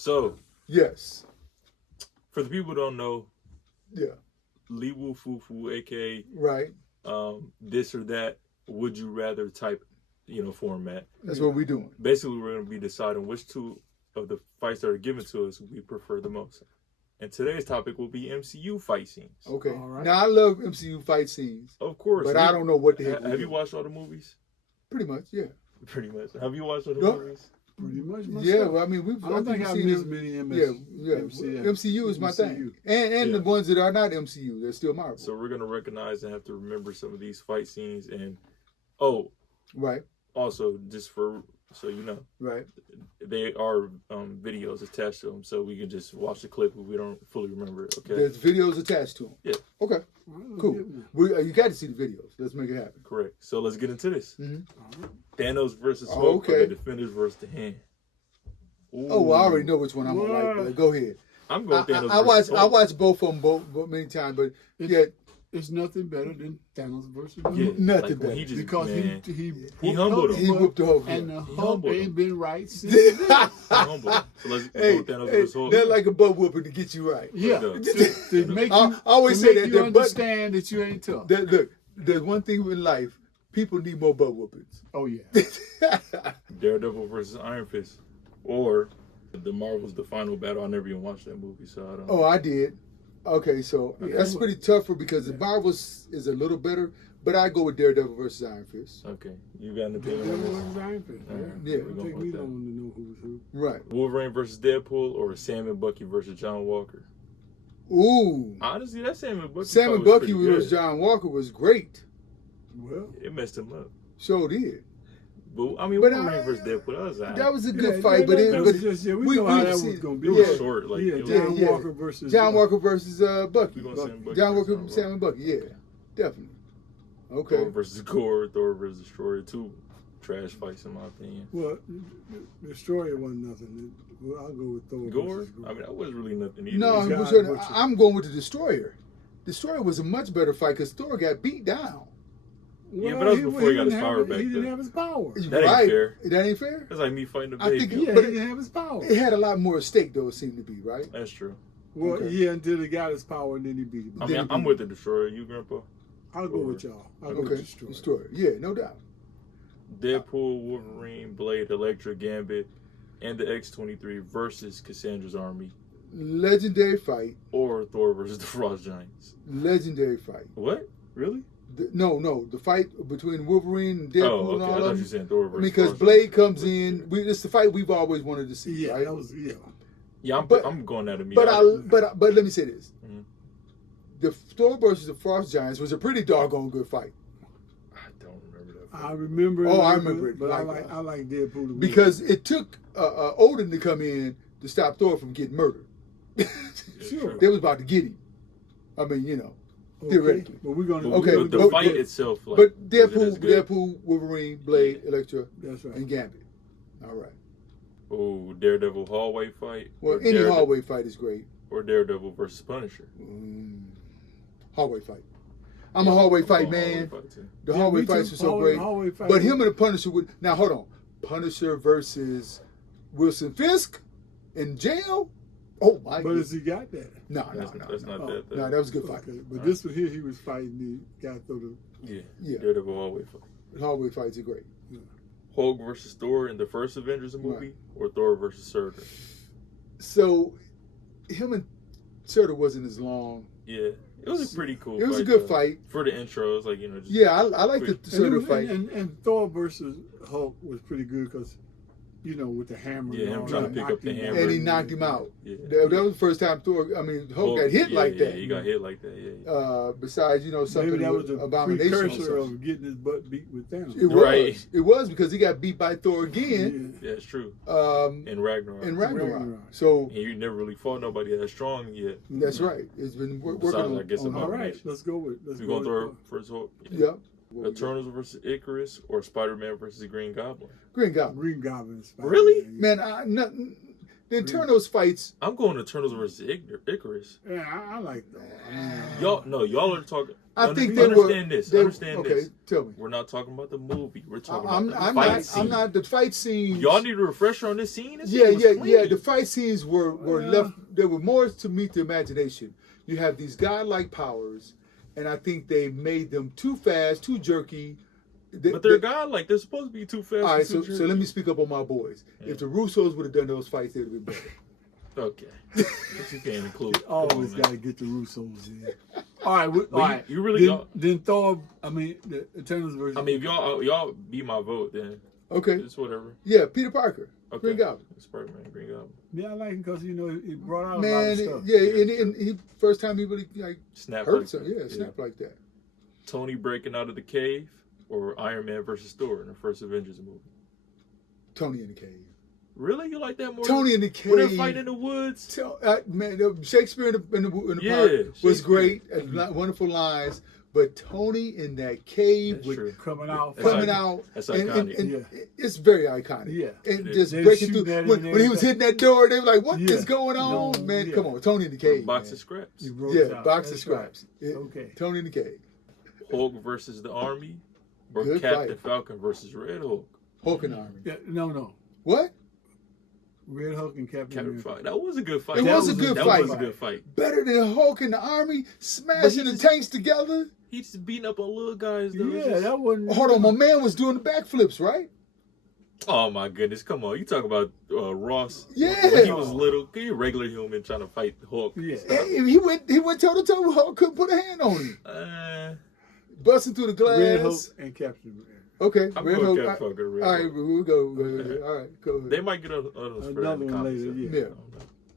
So, Yes. for the people who don't know, Yeah. Lee Woo Foo Foo, aka Right. this or that, would you rather type, format. That's what we're doing. Basically, we're going to be deciding which two of the fights that are given to us we prefer the most. And today's topic will be MCU fight scenes. Okay. All right. Now I love MCU fight scenes, Of course. but I don't know what the heck. Have you watched all the movies? Pretty much, yeah. Pretty much. Have you watched all the No. movies? Pretty much myself. Yeah, well, I mean, I don't think I've seen missed them. many Yeah. MCU is my thing, and the ones that are not MCU, they're still Marvel. So we're gonna recognize and have to remember some of these fight scenes, and Right. also just so you know, Right. they are videos attached to them, so we can just watch the clip if we don't fully remember it. Okay. There's videos attached to them. Yeah. Okay. Cool. You got to see the videos. Let's make it happen. Correct. So let's get into this. Mm-hmm. Thanos versus Hulk, Okay. or the Defenders versus the Hand. Ooh. Oh, well, I already know which one I'm gonna like. But go ahead. I'm going Thanos. I watched both of them both many times, but It's nothing better than Thanos versus Yeah, nothing like, better. he just, because man, he humbled him. He whooped the Hulk. and the He Hulk humbled ain't him. been right since. humble. So let's Hey, go Thanos versus Hulk. they're like a butt whooping to get you right. Yeah, Look, to make I you, always to say make that you their butt- understand that you ain't tough. Look, there's one thing in life: people need more butt whoopings. Oh yeah. Daredevil versus Iron Fist, or the Marvels, the final battle. I never even watched that movie, so I don't. Oh, I did. Okay, so that's pretty tougher because the Marvels is a little better, but I go with Daredevil versus Iron Fist. Okay, you got an opinion That on this? was Iron Fist. Yeah. It would take me long to know who was who. Right. Wolverine versus Deadpool, or Sam and Bucky versus John Walker? Ooh. Honestly, that Sam and Bucky. Sam fight and was Bucky pretty versus good. John Walker was great. Well, It messed him up. So did. But I mean, But Wolverine versus Deadpool, That was a good yeah, fight, yeah, but that it was but just, we we- know how we've that seen- was gonna be. it was yeah. short. Like, Yeah, it was, John yeah. Walker versus John Walker versus Bucky. We're gonna say Bucky John versus Walker, Sam and Bucky. Yeah, definitely. Okay. Thor versus Gore, Thor versus Destroyer. Two trash fights in my opinion. Well, Destroyer wasn't nothing. Well, I'll go with Thor. Gore? versus Gore. I mean, that wasn't really nothing either. No, God, I'm going with the Destroyer. Destroyer was a much better fight because Thor got beat down. Yeah, but that was before he got his didn't power have- back He didn't then. have his power. That ain't fair. That ain't fair. That's like me fighting a I baby. think Yeah, but he didn't have his power. It had a lot more at stake, though. It seemed to be right. That's true. Well, Okay. yeah, until he got his power and then he beat him. I mean, I'm with the Destroyer. You, Grandpa? I'll go with y'all. I'll go Okay, with Destroyer. Destroyer. Yeah, no doubt. Deadpool, Wolverine, Blade, Elektra, Gambit, and the X-23 versus Cassandra's army, Legendary fight. or Thor versus the Frost Giants. Legendary fight. What? Really? No, the fight between Wolverine and Deadpool Oh, and okay. I all thought of you them. said Thor versus Because Frost Blade Giants. comes in. It's the fight we've always wanted to see. Yeah, right? that was Yeah, But- I'm going at him. But let me say this: Mhm. the Thor versus the Frost Giants was a pretty doggone good fight I don't remember that. I remember. Oh, I remember it. But I Like, like Deadpool to win. because it took Odin to come in to stop Thor from getting murdered. Sure. They was about to get him. I mean, theoretically. But we're gonna. But Okay, the but- fight itself, like, But wasn't as good. Deadpool, Wolverine, Blade, Elektra, That's right. and Gambit. All right. Oh, Daredevil hallway fight. Well, or any Daredevil, hallway fight is great. or Daredevil versus Punisher. Hallway fight. I'm a hallway fight Oh, man. hallway fight, too. The Yeah, hallway me too. fights were so Hallway- great. hallway fight But was- him and the Punisher would. Now, hold on. Punisher versus Wilson Fisk in jail? Oh, my But goodness. has he got that? No. That's not Oh, that. No, that was a good fight. Okay, but this one here, he was fighting the guy through Yeah. Yeah. Daredevil hallway fight. Hallway fights are great. Hulk versus Thor in the first Avengers movie, or Thor versus Surtur. So, him and Surtur wasn't as long. Yeah, it was a pretty cool. It was a fight, good though. fight. For the intros, like just Yeah, I like the quick. Surtur fight. And Thor versus Hulk was pretty good because, with the hammer. Yeah, and him all trying that, to pick up the knocked him hammer. And he down. knocked him out. Yeah. That was the first time Hulk got hit like that. Yeah, he got hit like that. Yeah. Besides, something Maybe that was with a abomination. or precursor something. of getting his butt beat with Thanos. It was. Right. It was because he got beat by Thor again. Yeah, it's true. In In Ragnarok. Ragnarok. So And you never really fought nobody that strong yet. that's right. It's been working Besides, on. I guess, on about- All right, let's go with. We going Thor versus Hulk. Yep. Eternals versus Icarus, or Spider-Man versus Green Goblin. Green Goblin. Green Goblin. Spider-Man. Really? Man, the Eternals fights. I'm going Eternals versus Icarus. Yeah, I like Thor. Y'all are talking. I think they were. Understand this. Understand okay, this. tell me. We're not talking about the movie. We're talking I'm about the fight scene. I'm not. The fight scenes. Y'all need a refresher on this scene. This Yeah, scene was yeah, clean. yeah. The fight scenes were left. There were more to meet the imagination. You have these godlike powers, and I think they made them too fast, too jerky. But they're godlike. They're supposed to be too fast. All right, and so too let me speak up on my boys. Yeah. If the Russos would have done those fights, they'd have been better. Okay. But you can't include. Always got to get the Russos in. All right, all right. You really then Thor. I mean, the Eternals version. I mean, if y'all beat my vote, then Okay. it's whatever. Yeah, Peter Parker. Okay. Green Goblin. Spider-Man, Green Goblin. Yeah, I like him because he brought out a lot Man, of stuff. yeah, and he first time he really like Snap. hurt Like something. that. Yeah, snap like that. Tony breaking out of the cave, or Iron Man versus Thor in the first Avengers movie. Tony in the cave. Really, you like that more? Tony in the cave. When they're fighting in the woods. Man, Shakespeare in the Yeah, park was Shakespeare. great, and wonderful lines. But Tony in that cave That's with true. Coming out. That's coming fighting. out, That's and iconic. it's very iconic. Yeah. And It just is. breaking They through. shoot at him When and he was hitting that door, they were like, "What is Yeah. going on, No, man? yeah. Come on, Tony in the cave." Box man. of scraps. He wrote Yeah, it out. box of That's scraps. right. Yeah, Okay. Tony in the cave. Hulk versus the Army, or Good Captain fight. Falcon versus Red Hulk. Hulk and Army. Yeah, no. What? Red Hulk and Captain Captain America. Falcon. That was a good fight. It That was a good that fight. was a good fight. Better than Hulk and the Army smashing the just- tanks together. He's just beating up on little guys. Though. It's Yeah, just- that wasn't. Hold on, my man was doing the backflips, right? Oh my goodness! Come on, you talk about Ross. Yeah. When he was little, he a regular human trying to fight Hulk. Yeah. Hey, he went toe to toe with Hulk, couldn't put a hand on him. Busting through the glass. Red Hulk and Captain America. Okay, I'm Red going Hulk. Captain Falcon and Red All right, Hulk. we'll go. Okay. All right, go ahead. They might get us for that Another one later, conversation. yeah. Yeah.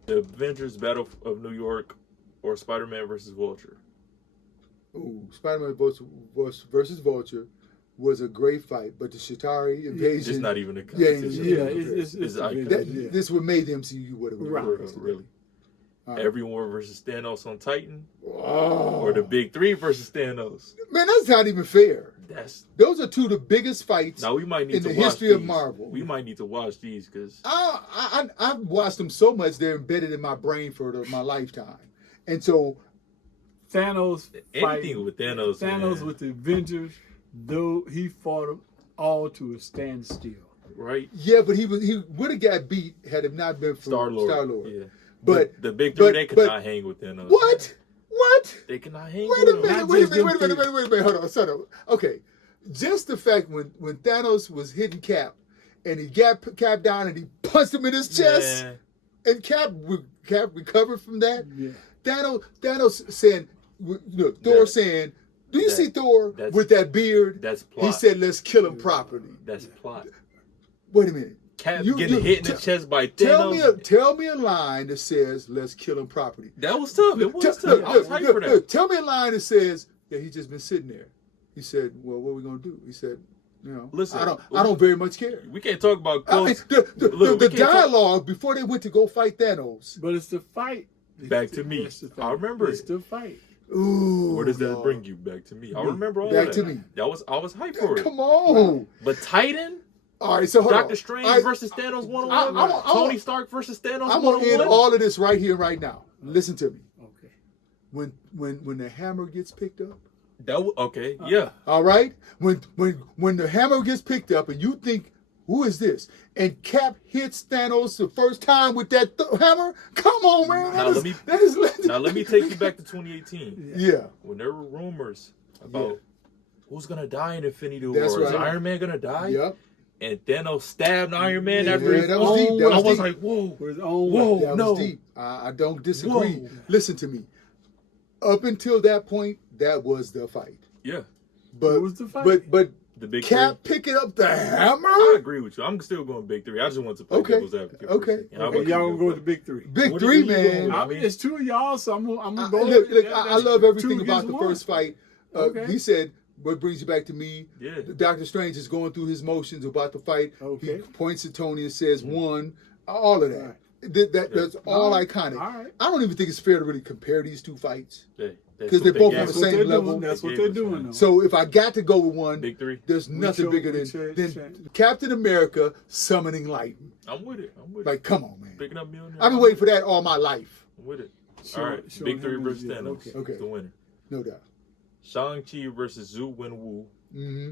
The Avengers Battle of New York, or Spider-Man versus Vulture. Ooh, Spider-Man versus Vulture was a great fight, but the Shatari invasion. It's not even a Yeah, competition. Yeah, it's It's Avengers, iconic. yeah. This what made the MCU what it was. Right. Really. All right. Everyone versus Thanos on Titan, Oh. or the Big Three versus Thanos. Man, that's not even fair. That's Those are two of the biggest fights now we might need in to the watch history of these. Marvel. We might need to watch these because I've watched them so much they're embedded in my brain for my lifetime, and so Thanos anything fighting with Thanos, Thanos man, with the Avengers, though he fought them all to a standstill. right? yeah, but he would have got beat had it not been for Star-Lord. Yeah. But the Big Three, but- they could but- not hang with Thanos. what? They cannot hang Wait with a him. minute! Not Wait a just minute! them Wait a minute! Hold on, son. Okay, just the fact when Thanos was hitting Cap, and he got Cap down and he punched him in his chest, Man, and Cap recovered from that. Yeah. Thanos saying, Thor That- saying, "Do you that- see Thor that's- with that beard?" that's plot. He said, "Let's kill him properly." That's plot. Wait a minute. Cap You- getting you- hit in the t- chest by Tell Thanos. me a line that says, "Let's kill him properly." That was tough. It was Tell- tough. I was hyped for that. Tell me a line that says, "Yeah, he's just been sitting there." He said, "Well, what are we gonna do?" He said, Listen, I don't very much care." We can't talk about I mean, close. the we can't talk- dialogue before they went to go fight Thanos. But it's the fight. Back to me. That's the thing. I remember It's it. the fight. Ooh, Where does that Lord. bring you? Back to me. I remember all Back that. to me. I was hyped for it. Come on. But Titan, All right, so hold Doctor on. Strange versus Thanos one I- on I'm- one. I'm- Tony Stark versus Thanos I'm one gonna on end one. all of this right here, right now. Listen to me. Okay. When the hammer gets picked up. Okay, yeah. All right, when the hammer gets picked up, and you think, who is this? And Cap hits Thanos the first time with that hammer. Come on, man. Now let me- that is Now let me take you back to 2018 Yeah, when there were rumors about who's gonna die in Infinity War. That's Is right. Iron Man gonna die? yep. And Thanos stabbed Iron Man Yeah, after his that was deep. own. That was I was deep. like, whoa, For his own whoa, way. That no. was deep. I don't disagree. Whoa. Listen to me. Up until that point, that was the fight. Yeah, But It was the fight. but the big Cap three. picking up the hammer. I agree with you. I'm still going big three. I just want to play Okay. devil's advocate. for a Okay. second. How Okay, about y'all you, gonna go with the big three. Big What three, do you man. want? I mean, it's two of y'all, so I'm gonna go. Look, with I love everything two about the against one. first fight. Okay. He said, "What brings you back to me?" Yeah. Doctor Strange is going through his motions about the fight. Okay. He points at Tony and says, "One." All of that. That's all All right. iconic. All right. I don't even think it's fair to really compare these two fights. Hey, that's 'Cause what they're they both gave on the us. That's what same they're level. doing. That's They what gave they're us, doing. man. though. So if I got to go with one, Big three. there's nothing bigger than change. Captain America summoning lightning. I'm with it. I'm with Like, it. come on, man. Picking up Mjolnir. I've been waiting for that all my life. I'm with it. Show- All right, show big him three his- versus yeah, Thanos. okay. Okay. The winner. No doubt. Shang-Chi versus Zhu Wenwu, Mm-hmm.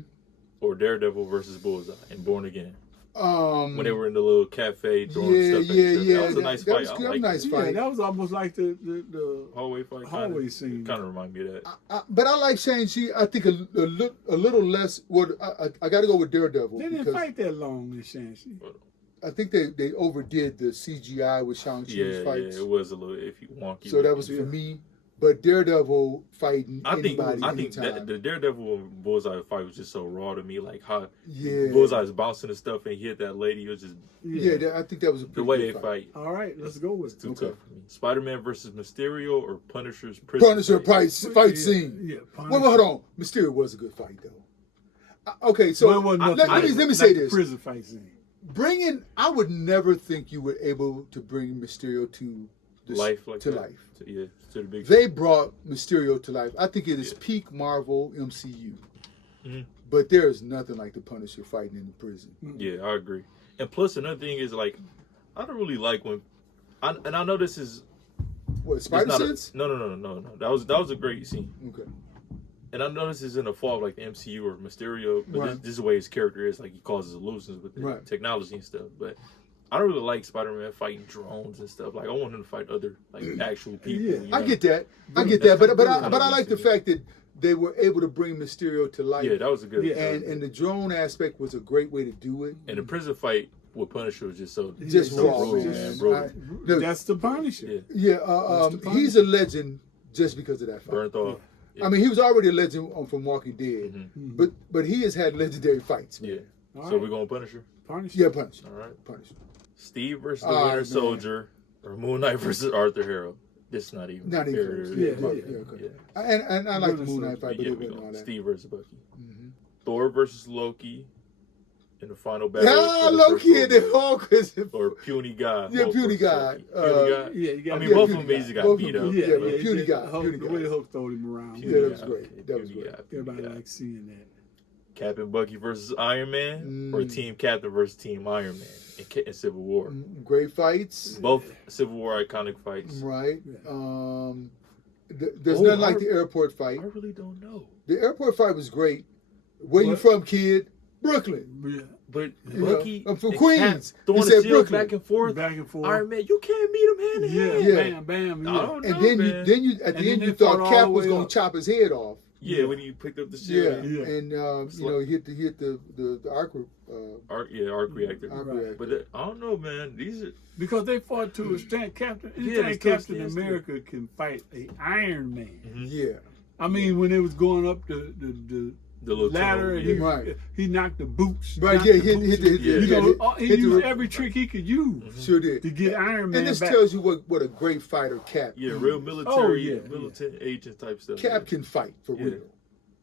or Daredevil versus Bullseye in Born Again. When When they were in the little cafe throwing stuff at each other. That was a nice fight. I liked nice it. Yeah, fight. that was almost like the Hallway fight. hallway scene. Kind of remind me of that. But I like Shang-Chi. I think a little less. Well, I got to go with Daredevil. They didn't because fight that long in Shang-Chi. I think they overdid the CGI with Shang-Chi's Yeah, fights. it was a little iffy, wonky. So that was for me. But Daredevil fighting I think anytime. that the Daredevil and Bullseye fight was just so raw to me. Like how Yeah. Bullseye's bouncing and stuff and he hit that lady. It was just I think that was a the pretty way good they fight. All right, let's go with It's too it. tough for me. Spider-Man versus Mysterio or Punisher's prison Punisher fight? fight scene. Yeah, Wait, hold on. Mysterio was a good fight though. Okay, so Well, it wasn't nothing let me like say the this. prison fight scene. I would never think you were able to bring Mysterio to Life like to that. life. Yeah, to the big. They brought Mysterio to life. I think it is peak Marvel MCU. Mhm. But there is nothing like the Punisher fighting in the prison. Yeah, I agree. And plus another thing is like, I don't really like when, and I know this is What, it's Spider not a- Sense? no. That was a great scene. Okay. And I know this isn't a fault of like the MCU or Mysterio, but Right. this is the way his character is. Like he causes illusions with the Right. technology and stuff. But I don't really like Spider-Man fighting drones and stuff. Like I want him to fight other like actual people. Yeah. you know? I get that. I get That's that. But kinda I like the good. fact that they were able to bring Mysterio to life. Yeah, that was a good. Yeah. and the drone aspect was a great way to do it. And the prison fight with Punisher was just so Just so raw, brutal, man. man. Brutal. Look, That's the Punisher. Yeah, Yeah, That's the he's a legend just because of that fight. burnt off. I mean, he was already a legend from Walking Dead, Mhm. but he has had legendary fights. Man. Yeah. All So right. we're going Punisher. Punisher. Yeah, Punisher. All right. Punisher. Steve versus the Ah, Winter man. Soldier, or Moon Knight versus Arthur Harrow. This is not even. Not even fair. close. Yeah, Okay. Yeah. And I like the Winter Moon Knight Soldier. fight, but Yeah, it we wasn't all going that. Steve versus Bucky. Mm-hmm. Thor versus Loki in the final battle. Yeah, for the Loki first and the World Hulk is War. Or Puny God. Yeah, Hulk Puny versus God. Loki. Puny God. Yeah, you got. I mean, yeah, both of Puny them basically God. got Both beat of up. them, Yeah, but yeah. Puny just God, Hulk- Puny the God. way Hulk throwed him around. Puny Yeah, that was God. great. That was Puny great. God, Puny Everybody God. likes seeing that. Captain Bucky versus Iron Man, or Team Captain versus Team Iron Man in Civil War. Great fights. Both Civil War iconic fights. Right. Yeah. There's Oh, nothing like the airport fight. I really don't know. The airport fight was great. Where you What? from, kid? Brooklyn. Yeah. But know, Bucky, I'm from and Queens. Cap throwing He the said shield Brooklyn. back and forth. Back and forth. Iron Man, you can't meet him hand in Yeah, hand. Yeah. bam. I Yeah. don't And know, then man. you at And the end then you they fought thought all Cap the was way gonna up. chop his head off. Yeah, when he picked up the shield. Yeah, Yeah. and he hit the arc Arc reactor. arc Right. reactor. But I don't know, man. These are Because they fought to a stand. Captain, Yeah, anytime they still Captain stand still. America can fight a Iron Man. Yeah, I mean, when it was going up the the little ladder, tunnel, and Right. he knocked the boots. right. knocked Yeah, the hit boots. the Yeah. You know, he hit the- used every trick he could use Sure did. to get Iron Man And this back. tells you what a great fighter Cap. Yeah, is. real military, yeah, militant agent type stuff. Cap can fight for Yeah. real.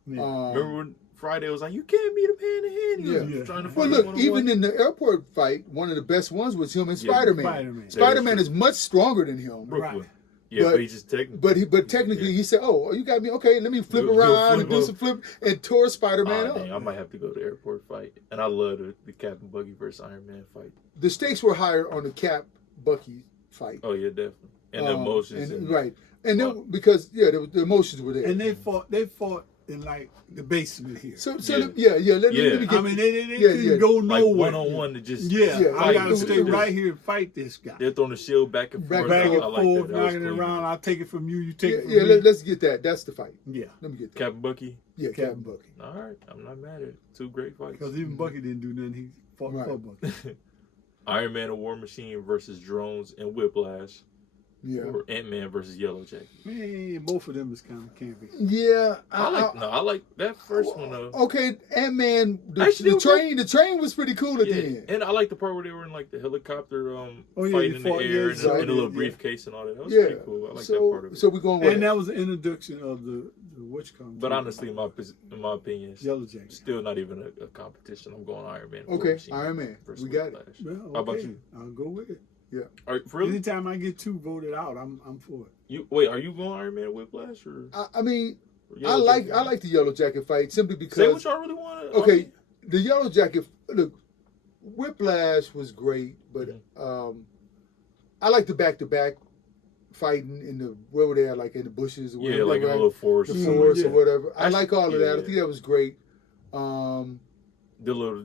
Yeah. Remember when Friday was like, you can't meet him hand in hand. He was Yeah. trying to fight Well, him look, one-on-one. even in the airport fight, one of the best ones was him and Yeah, Spider-Man. Spider-Man. Spider-Man Yeah, is much stronger than him. Brooklyn. Right. Yeah, But- but he just technically. But technically, Yeah. he said, "Oh, you got me. Okay, let me flip Do a around and flip do up. some flip," and tore Spider-Man Ah, up. dang, I might have to go to the airport fight. And I love the Captain Bucky versus Iron Man fight. The stakes were higher on the Cap Bucky fight. Oh yeah, definitely. And the emotions. and, and, right? And then, because the emotions were there. And they fought in like the basement here. so Yeah. Let me Yeah. get. I mean, they Yeah, couldn't yeah. go like nowhere. 1-on-one to just Yeah, Yeah, I like, gotta it stay was- right here and fight this guy. They're throwing the shield back and forth. Back and I like forth, that. That was knocking it clean. around. I'll take it from you. You take it from yeah, me. let's get that. That's the fight. Yeah, Let me get that. Captain Bucky. Yeah, Captain Captain Bucky. All right, I'm not mad at it. Two great fights. because even Bucky didn't do nothing. He fought Right. for Bucky. Iron Man and War Machine versus drones and Whiplash. Yeah, Or Ant-Man versus Yellow Jacket. Man, both of them is kind of campy. yeah. I like that first one though. Okay, Ant-Man. Actually, The train was pretty cool at Yeah, the end. and I like the part where they were in like the helicopter, yeah, fighting they in the fought, air yeah, and, exactly, and a little yeah. briefcase and all that. That was Yeah, pretty cool. I like that part of it. So we're going with And that was the introduction of the which comes. But honestly, in my opinion, it's Yellow Jacket. still not even a competition. I'm going Iron Man. War Okay, Machine Iron Man. versus We got it. Whiplash. Well, okay. How about you? I'll go with it. All right, really? Anytime I get two voted out, I'm for it. Wait, are you going Iron Man Whiplash or? I mean, Yellow Jacket? I like the Yellow Jacket fight simply Say because what y'all really want. okay, the Yellow Jacket look, Whiplash was great, but Mm-hmm. I like the back-to-back fighting in the where were they at, like in the bushes or whatever, Yeah, like in a right? little forest. The or something. forest Yeah. or whatever. I Actually, like all of that. I yeah. think that was great. The little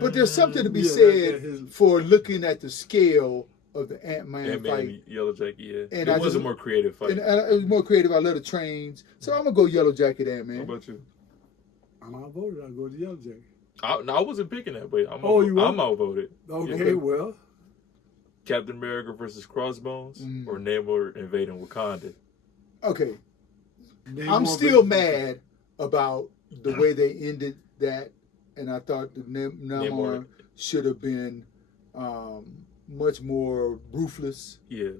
But there's something to be Yeah, said his- for looking at the scale of the Ant-Man Ant-Man, fight. Yellow Jacket. Yeah, And it I was a just- more creative fight. And it was more creative. I love the trains. So I'm going to go Yellow Jacket How Ant-Man. about you? I'm outvoted. I'll go to Yellow Jacket. I wasn't picking that, but You weren't? I'm outvoted. Okay, Yeah. well. Captain America versus Crossbones Mm. or Namor invading Wakanda. Okay. name I'm more still big- mad about the way they ended that. And I thought the Namor Namor. should have been much more ruthless. Yeah.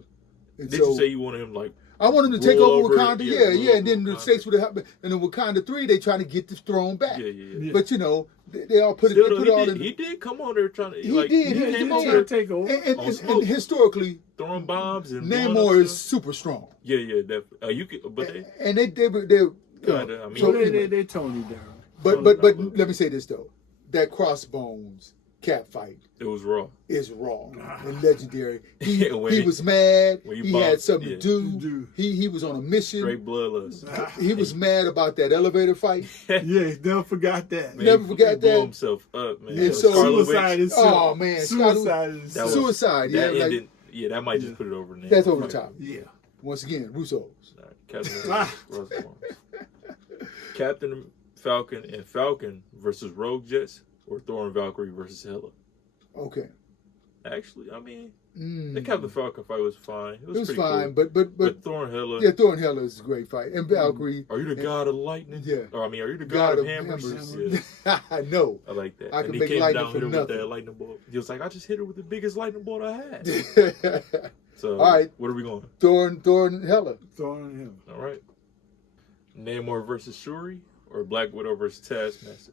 And Did so you say you wanted him like? I want him to take roll over over? Wakanda. Yeah, Yeah, roll yeah. And then over the Wakanda. states would have happened. And in Wakanda 3, they trying to get the throne back. Yeah, yeah. Yeah. But you know, they all put Still, it. They though, put it all in. he did come on there trying to. He like, did. He He came did. on Trying there to take over. And on smoke. historically, throwing bombs and blowing Namor up is stuff. super strong. Yeah, yeah, definitely. You could, but they And they kinda. I mean, So So they anyway. toned him down. but let me say this though, that Crossbones Cap fight it was raw. is raw and legendary. He When he was mad. when you He bumped, had something yeah. to do. Dude. He was on a mission. Straight bloodlust. He was mad about that elevator fight. Yeah, never forgot that. Man, Never he forgot blew that. himself up, man. And so- Scarlet Suicide Witch, is Oh, man, Suicide is that was- Suicide. Yeah, that like ended, yeah, that might just Yeah. put it over. Now. that's over the top. Yeah. Once again, Russo's. All right, Captain America versus Crossbones. Captain Falcon and Falcon versus Rogue Jets or Thor and Valkyrie versus Hela. Okay. Actually, I mean, Mm. the Captain Falcon fight was fine. It was, It was pretty fine, cool. but Thor and Hela. yeah, Thor and Hela is a great fight, and Valkyrie. Are you the and- god of lightning? Yeah. Or I mean, are you the god, of hammers? Yeah, I know. I like that. I and can he make came lightning down for here with nothing. that lightning bolt. He was like, I just hit her with the biggest lightning bolt I had. So, All right. where are we going? Thor and Hela. Throwing him. All right. Namor versus Shuri or Black Widow versus Taskmaster?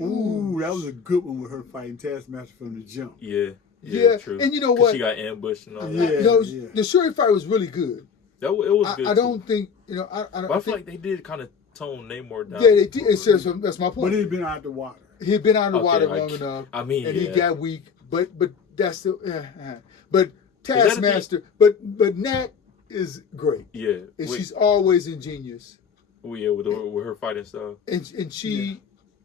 Ooh, that was a good one with her fighting Taskmaster from the jump. Yeah. Yeah, true. and you know 'Cause what? She got ambushed and all Yeah. that. No, yeah. the Shuri fight was really good. It was good. I too. don't think I But I don't feel think. like they did kind of tone Namor down. Yeah, they did. It's just, that's my But point. he'd been out the water. He had been out of the Okay, water like, long enough, I mean, and yeah. he got weak. But that's the. But that a thing? Taskmaster, but Nat is great, Yeah. and Wait, she's always ingenious, oh, yeah, with her fighting style. and she,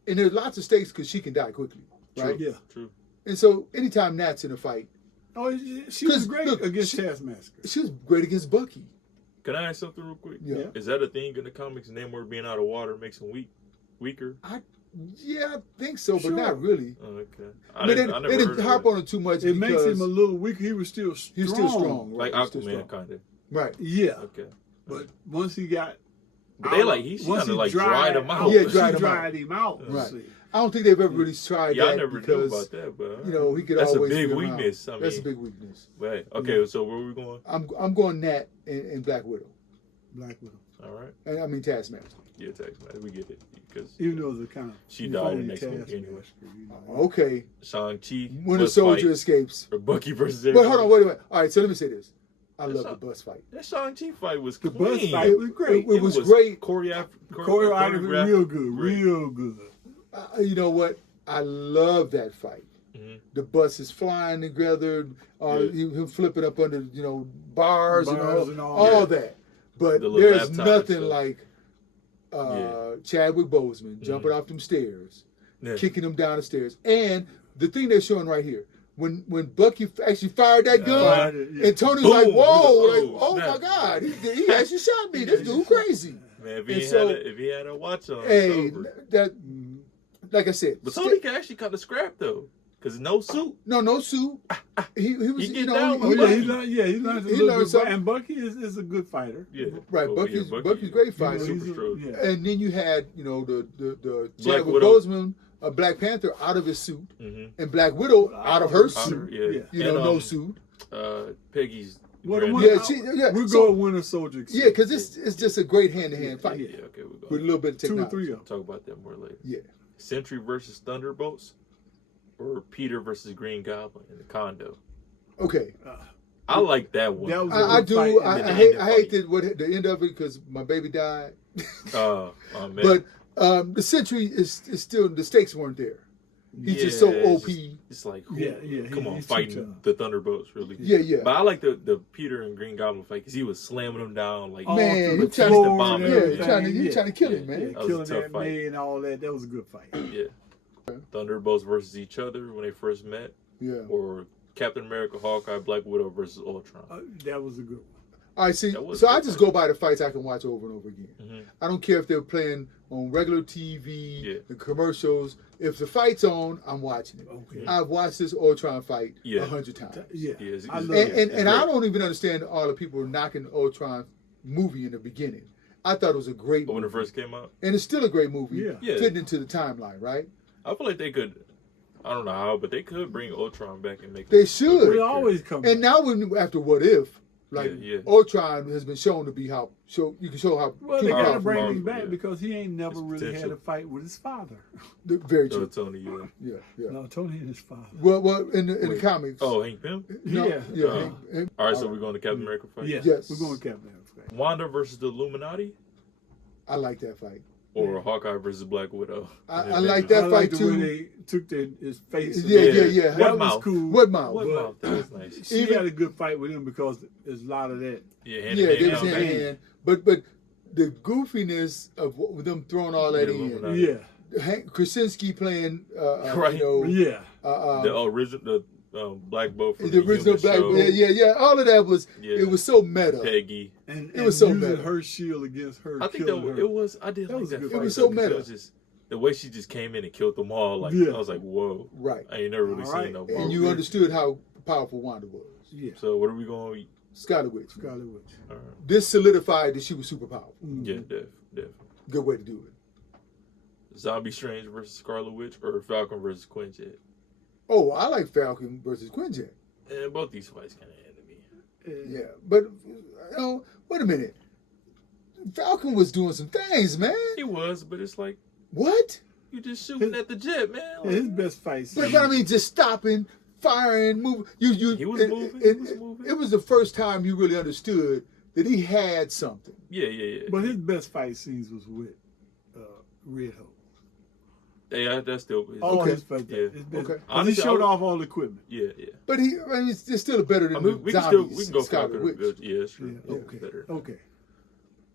and there's lots of stakes because she can die quickly, right? Yeah. True. And so anytime Nat's in a fight, Oh, she 'Cause, was great look, against she- Taskmaster. she was great against Bucky. Can I ask something real quick? Yeah. Is that a thing in the comics? Namor being out of water makes him weaker? Yeah, I think so, but Sure. not really. Oh, okay. I mean, they never didn't heard of harp that. on it too much It makes because him a little weaker. He was still strong. he was still strong, Like right? He was still Aquaman, strong. kind of. Right. Yeah. Okay. But once he got But they out- like he once kind he of like dried him out. Yeah, She dried him out. dried him out. Right. See. I don't think they've ever really tried Yeah, I that never knew because about that, but you know he could that's always a big be around. weakness. I mean, That's a big weakness. Right. Okay. So where we going? I'm going Nat and Black Widow, Black Widow. All right. and I mean Taskmaster. Yeah, Taskmaster. We get it because Even though it was a kind of She died in the phony next movie anyway. Taskmaster, you know. Okay, Shang-Chi. when a bus soldier fight, escapes. or Bucky versus. But hold on, everybody. wait a minute. All right, so let me say this. I That's love not- the bus fight. That Shang-Chi fight was The clean. bus fight was great. It was great. Choreography real good, great. real good. You know what? I love that fight. Mhm. The bus is flying together, Yeah. him flipping up under bars, Bars and and all, all all that. But The little there's laptop and nothing stuff. like Yeah. Chadwick Boseman jumping Mhm. off them stairs, Yeah. kicking him down the stairs. And the thing they're showing right here, when Bucky actually fired that gun, Fired it, yeah. and Tony's Boom. like, "Whoa!" He's Like, like, "Oh my snap. God, he actually shot me. This dude crazy." Man, if And he, so- if he had a watch on, Hey, it's over. that like I said, But Tony can actually kind of scrap though, cause no suit. no suit. He was He get down Oh with yeah, Bucky. he learned a He little learned bit. something. And Bucky is a good fighter. Yeah. Right, Oh, Bucky's yeah, Bucky's great You know, fighter. he's Super a- strong. yeah. And then you had the Black Chadwick Widow. Boseman, a Black Panther out of his suit, Mm-hmm. and Black Widow out of her Out suit. of- yeah. You know, And, no suit. Peggy's. Well, granddaughter. one- Yeah, We're so- going Winter Soldier. Yeah, because it's just a great hand-to-hand fight Yeah, okay, we're with a going. little bit of 2 or technology. 3 of them. Talk about that more later. Yeah. Sentry versus Thunderbolts, or Peter versus Green Goblin in the condo. Okay, I like that one. That was a I good do. fight. I And then hate the I hate fight. the end of it because my baby died. Oh man. But the Sentry is still, the stakes weren't there. He's just so it's OP. It's like, Yeah, come on, he's too fighting tough. the Thunderbolts, really. Yeah. But I like the Peter and Green Goblin fight because he was slamming them down like All Man, through you the trying to- floor bomb and him. Yeah, everything. you trying to kill him, Yeah. man. That was a Killing tough that fight. man and all that. That was a good fight. Yeah. Thunderbolts versus each other when they first met, Yeah. or Captain America, Hawkeye, Black Widow versus Ultron. That was a good one. All right, see, That was so I good just fight. go by the fights I can watch over and over again. Mhm. I don't care if they're playing on regular TV, Yeah. the commercials. If the fight's on, I'm watching it. Okay. I've watched this Ultron fight Yeah. 100 times. Yeah. Yeah, it's- I it's- love And, it. and, It's and I great. don't even understand all the people knocking Ultron movie in the beginning. I thought it was a great But when it movie. first came out, And it's still a great movie. Yeah. Yeah. Fitting into the timeline, right? I feel like they could. I don't know how, but they could bring Ultron back and make. They him a should. great We always come And back. now when after What If, like Yeah. Ultron has been shown to be how you can show how Well, they too got to powerful bring Marvel, him back yeah. because he ain't never His really had potential. a fight with his father. Very So true. Tony, yeah. Yeah. No, Tony and his father. Well, in the Wait. comics. Oh, Hank Pym. no, Yeah. Hank- All right, so All we're going to Captain America fight. Yes. Yes. We're going to Captain America. Wanda versus the Illuminati, I like that fight. or Hawkeye versus Black Widow. I like that I fight like the too. way they took his face. Yeah. That What was mouth? cool. What mouth? What But mouth? That was nice. She Even- had a good fight with him because there's a lot of that. Yeah, hand Yeah, in they was hand. hand in hand. But the goofiness of with them throwing all that Yeah, in. Illuminati. Yeah. Hank Krasinski playing, Right. you know, Yeah. The original, Black Bolt from the original Human Black. Show. Yeah. All of that was Yeah. it was so meta. Peggy. And It was so using meta. her shield against her. I think killing that her. it was. I did That like was a that good fight. fight. It was so though, 'cause meta. it was just the way she just came in and killed them all. Like Yeah. I was like, whoa. Right. I ain't never really All seen right. no. And Marvel. you understood how powerful Wanda was. Yeah. So what are we going? Scarlet Witch. Scarlet Witch. All right. This solidified that she was super powerful. Mhm. Yeah, def. Good way to do it. Zombie Strange versus Scarlet Witch, or Falcon versus Quinjet. Oh, I like Falcon versus Quinjet. And both these fights kind of ended me. Yeah, but wait a minute. Falcon was doing some things, man. He was, but it's like What? you just shooting at the jet, man. Yeah, his best fight. But I mean, just stopping, firing, moving. He was moving, he was moving. It was the first time you really understood that he had something. Yeah. But his best fight scenes was with Red Hulk. Yeah, that's still. All Okay. his best. Yeah. His best. Okay. He Honestly, showed I- off all the equipment. Yeah. But I mean, it's still better than I mean, the we can zombies. go Scarlet Falcon. Witch. Yeah, that's true. Yeah, Yeah, okay. better. Okay.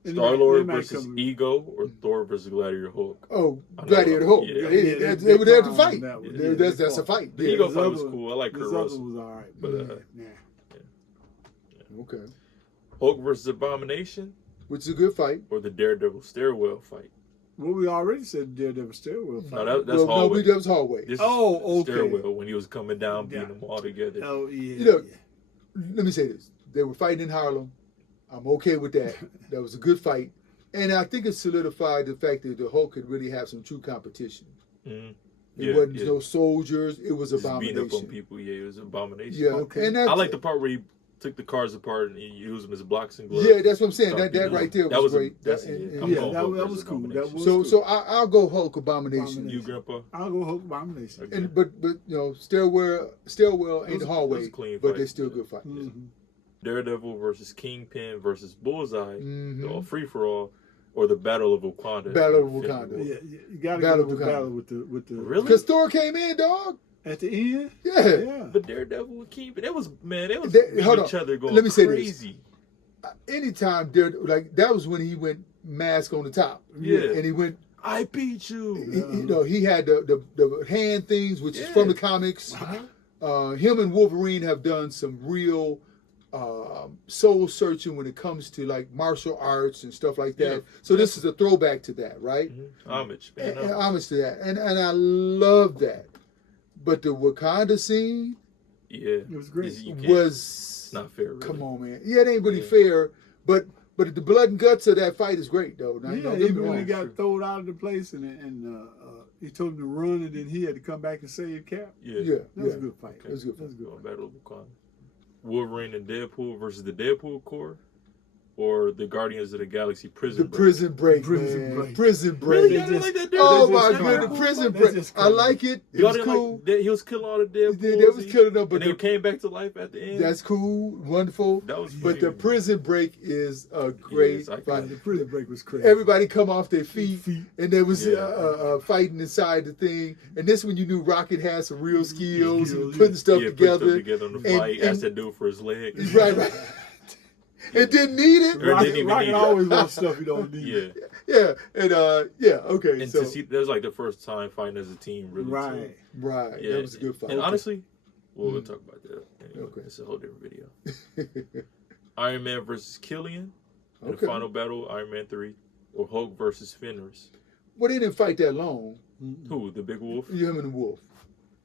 And Star they Lord might versus come- Ego, or Thor versus Gladiator Hulk. Oh, I know. Gladiator Hulk. Yeah. They were there to fight. That one. Yeah, That's a fight. The Yeah. Ego this fight was other- cool. I like This Kurt other Russell. was all right. But, yeah. Okay. Hulk versus Abomination, Which is a good fight. or the Daredevil stairwell fight. Well, we already said Daredevil stairwell fight. No, that's No, hallway. that was hallway. This Oh, is okay. stairwell when he was coming down, beating Yeah. them all together. Oh, yeah. You know, yeah. Let me say this. They were fighting in Harlem. I'm okay with that. That was a good fight. And I think it solidified the fact that the Hulk could really have some true competition. Mhm. It wasn't no soldiers. It was Just beating up on Abomination. people. Yeah, it was Abomination. Yeah. Okay. And that's, I like the part where he took the cars apart and he used them as blocks and gloves. Yeah, that's what I'm saying. Start That beating right them. there was great. That's And- it. and- I'm Yeah, going that Hulk was versus cool. That Abomination. was So cool. so I'll go Hulk Abomination. You, Grandpa? I'll go Hulk Abomination. Okay. And but stairwell ain't was- the it hallway, was a clean but fight. they're still good fights. Mhm. Daredevil versus Kingpin versus Bullseye, Mhm. or free for all, or the Battle of Wakanda. Battle of Infinity Wakanda. War. Yeah, you gotta Battle go with of the Wakanda. battle with the Really? Because Thor came in, dog. at the end. Yeah. Yeah. But Daredevil with Kingpin, it was They- beating hold on. each other going Let me say this. crazy. Anytime like that was when he went mask on the top. Yeah. And he went. I beat you. He had the hand things, which is from the comics. Him and Wolverine have done some real soul searching when it comes to like martial arts and stuff like that. Yeah. So this is a throwback to that, right? Homage, man. And homage to that, and I love that. But the Wakanda scene Yeah. It was great. You can't- was It's not fair, really. come on, man. Yeah, it ain't really Yeah. fair, but the blood and guts of that fight is great, though. Now, Yeah, don't get me even when he wrong. got thrown out of the place and he told him to run and then he had to come back and save Cap. Yeah. Yeah, That was a good fight. It was a good That was a good Going fight. Battle of Wakanda. Wolverine and Deadpool versus the Deadpool Corps, or the Guardians of the Galaxy Prison The Break? Prison Break, Prison man. Break. Prison Break. Really? Y'all didn't like that dude? Oh They my just goodness, cool. Prison That's Break. just I crazy. like it. It Y'all was didn't cool. like that he was killing all the dead They boys. was killing them, but and they came back to life at the end. that's cool, wonderful. That was But the crazy. Prison Break is a great Yes, I fight. The Prison Break was crazy. Everybody come off their feet, Feet. and there was Yeah. fighting inside the thing. And this when you knew Rocket had some real skills, Skills, putting stuff yeah, put together. stuff together on the And- fight. and- Asked that dude for his leg. Right. It didn't need it. Or didn't even Rocket need it. always wants stuff you don't need. Yeah. Yeah, and okay. And So to see, that was like the first time fighting as a team, really. Right. right, Yeah. that was a good fight. And Okay. honestly, we'll talk about that. Anyway, Okay. it's a whole different video. Iron Man versus Killian in the Okay. final battle, Iron Man 3, or Hulk versus Fenris. Well, they didn't fight that long. Who? The Big Wolf? Him and the Wolf.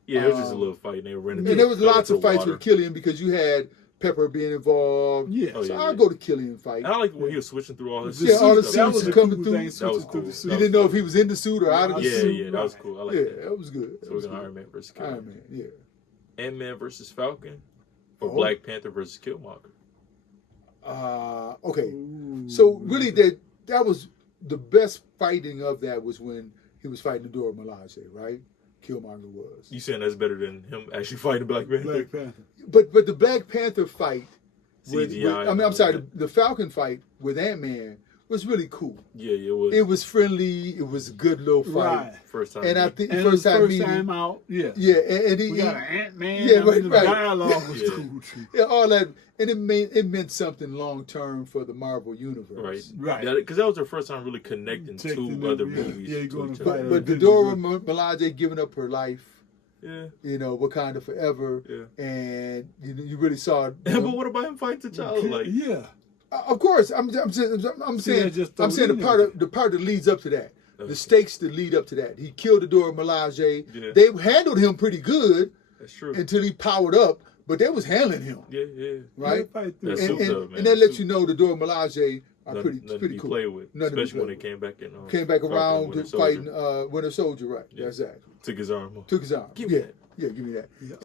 Yeah, it was just a little fight. And they ran into And there was lots of fights water. with Killian because you had Pepper being involved. Yeah. Oh, So yeah, I'll yeah. go to Killian fight. And I like when he was switching through all his Yeah, all the stuff. that suits was are a coming cool through. thing, That switching was through cool. the That suit. You didn't know if he was in the suit or out of the Yeah, suit. yeah, that was cool. I like Yeah, that. that was good. So That we're was going good. Iron Man versus Killian. Iron Man, yeah. Ant-Man versus Falcon, or Oh. Black Panther versus Killmonger. Okay. Ooh. So really, that was the best fighting of that was when he was fighting the Dora Milaje, right? Killmonger was. You saying that's better than him actually fighting Black Panther? Black Panther. But the Black Panther fight, CGI. I'm sorry, the Falcon fight with Ant-Man was really cool. Yeah, it was. It was friendly. It was a good little fight. Right. First time. And I think And the first time first meeting, time out, yeah. yeah, and he, We got an Ant-Man. Yeah, I mean, right. the dialogue was Yeah. cool too. yeah, all that, and it meant something long term for the Marvel universe. Right. Right. Because that was their first time really connecting Connecting two other them, yeah. movies. Yeah, you're to gonna each fight other. But the Dora Milaje giving up her life, Yeah. Wakanda forever, Yeah. and you really saw. But what about him fighting T'Challa? Like, Yeah. Of course, I'm saying just I'm saying the part that leads up to that, Okay. the stakes that lead up to that. He killed the Dora Milaje. Yeah. They handled him pretty good that's true. until he powered up, but they was handling him, Yeah, yeah. right? Fight That's through. super tough, man. And that lets Super. you know the Dora Milaje are Nothing pretty to be cool. played with, Nothing to be especially when played they came back in. Came back Falcon around Winter to Soldier. fighting Winter Soldier, right? Yeah. That's that. Took his arm off. Took his arm. Give me yeah, that. yeah, give me that. Yeah.